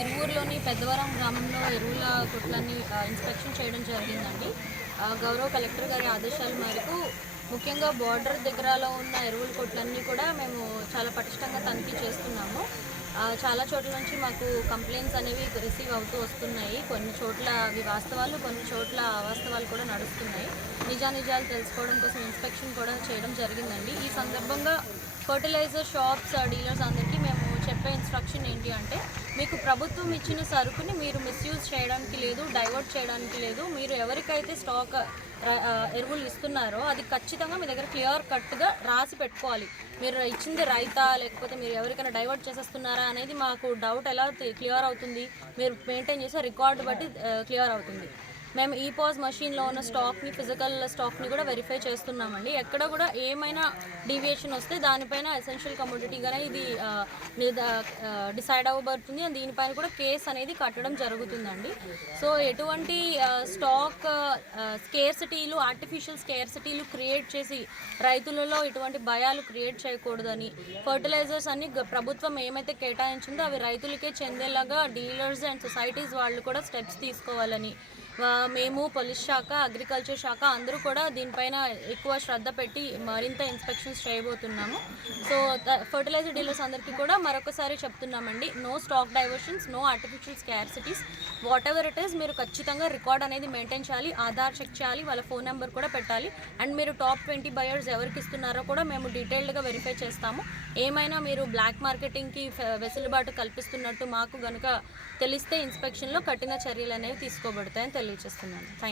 తిరువూరులోని పెద్దవరం గ్రామంలో ఎరువుల కొట్లన్నీ ఇన్స్పెక్షన్ చేయడం జరిగిందండి. గౌరవ కలెక్టర్ గారి ఆదేశాల మేరకు ముఖ్యంగా బార్డర్ దగ్గరలో ఉన్న ఎరువుల కొట్లన్నీ కూడా మేము చాలా పటిష్టంగా తనిఖీ చేస్తున్నాము. చాలా చోట్ల నుంచి మాకు కంప్లైంట్స్ అనేవి రిసీవ్ అవుతూ వస్తున్నాయి. కొన్ని చోట్ల అవి వాస్తవాలు, కొన్ని చోట్ల అవాస్తవాలు కూడా నడుస్తున్నాయి. నిజానిజాలు తెలుసుకోవడం కోసం ఇన్స్పెక్షన్ కూడా చేయడం జరిగిందండి. ఈ సందర్భంగా ఫర్టిలైజర్ షాప్స్ డీలర్స్ అందరికీ మేము చెప్పే ఇన్స్ట్రక్షన్ ఏంటి అంటే, మీకు ప్రభుత్వం ఇచ్చిన సరుకుని మీరు మిస్యూజ్ చేయడానికి లేదు, డైవర్ట్ చేయడానికి లేదు. మీరు ఎవరికైతే స్టాక్ ఎరువులు ఇస్తున్నారో అది ఖచ్చితంగా మీ దగ్గర క్లియర్ కట్గా రాసి పెట్టుకోవాలి. మీరు ఇచ్చింది రైతా లేకపోతే మీరు ఎవరికైనా డైవర్ట్ చేసేస్తున్నారా అనేది మాకు డౌట్ ఎలా క్లియర్ అవుతుంది? మీరు మెయింటైన్ చేసే రికార్డు బట్టి క్లియర్ అవుతుంది. మేము ఈపాజ్ మషీన్లో ఉన్న స్టాక్ని, ఫిజికల్ స్టాక్ని కూడా వెరిఫై చేస్తున్నామండి. ఎక్కడ కూడా ఏమైనా డీవియేషన్ వస్తే దానిపైన ఎసెన్షియల్ కమోడిటీగానే ఇది డిసైడ్ అవ్వబడుతుంది. దీనిపైన కూడా కేసు అనేది కట్టడం జరుగుతుందండి. సో ఎటువంటి స్టాక్ స్కేర్సిటీలు, ఆర్టిఫిషియల్ స్కేర్సిటీలు క్రియేట్ చేసి రైతులలో ఇటువంటి భయాలు క్రియేట్ చేయకూడదని, ఫర్టిలైజర్స్ అన్ని ప్రభుత్వం ఏమైతే కేటాయించిందో అవి రైతులకే చెందేలాగా డీలర్స్ అండ్ సొసైటీస్ వాళ్ళు కూడా స్టెప్స్ తీసుకోవాలని మేము, పోలీస్ శాఖ, అగ్రికల్చర్ శాఖ అందరూ కూడా దీనిపైన ఎక్కువ శ్రద్ధ పెట్టి మరింత ఇన్స్పెక్షన్స్ చేయబోతున్నాము. సో ఫర్టిలైజర్ డీలర్స్ అందరికీ కూడా మరొకసారి చెప్తున్నామండి, no stock diversions, no artificial scarcities, whatever it is మీరు ఖచ్చితంగా రికార్డ్ అనేది మెయింటైన్ చేయాలి, ఆధార్ చెక్ చేయాలి, వాళ్ళ ఫోన్ నెంబర్ కూడా పెట్టాలి. అండ్ మీరు టాప్ 20 బయర్స్ ఎవరికి ఇస్తున్నారో కూడా మేము డీటెయిల్డ్గా వెరిఫై చేస్తాము. ఏమైనా మీరు బ్లాక్ మార్కెటింగ్కి వెసులుబాటు కల్పిస్తున్నట్టు మాకు కనుక తెలిస్తే ఇన్స్పెక్షన్లో కఠిన చర్యలు అనేవి తీసుకోబడతాయని తెలియజేస్తున్నాను.